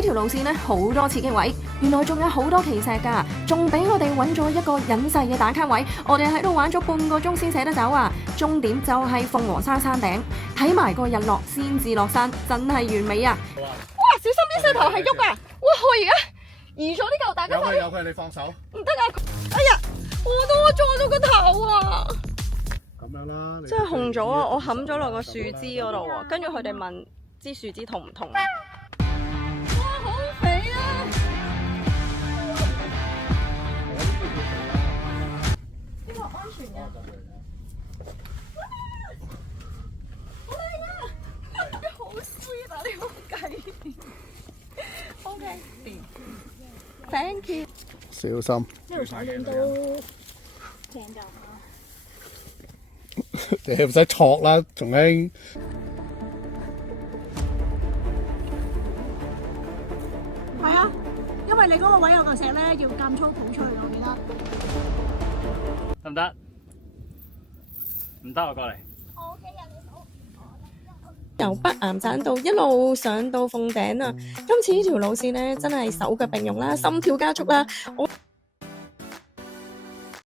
呢條路線呢，好多刺激位，原來仲有好多奇石㗎，仲俾我哋揾咗一個隱世嘅打卡位，我哋喺度玩咗半個鐘先捨得走啊！終點就係鳳凰山山頂，睇埋個日落先至落山，真係完美啊！哇！小心啲石頭係喐啊！哇！我而家移咗呢嚿大家快啲！有佢，你放手。唔得啊！哎呀，我撞到個頭啊！咁樣啦，真係紅咗啊！我冚咗落個樹枝嗰度喎，跟住佢哋問支樹枝痛唔痛啊？哇！好肥啊！呢個安全嘅。好靚啊！好 sweet 啊！呢個計。OK，thank you。小心。呢條水暖都正㗎。你唔使錯啦，仲興。係啊，因為你嗰個位有嚿石咧，要間粗抱出去，我記得。得唔得？唔得，我過嚟。由北岩棧道一路上到鳳頂啊！今次呢條路線咧，真係手腳並用啦，心跳加速啦！我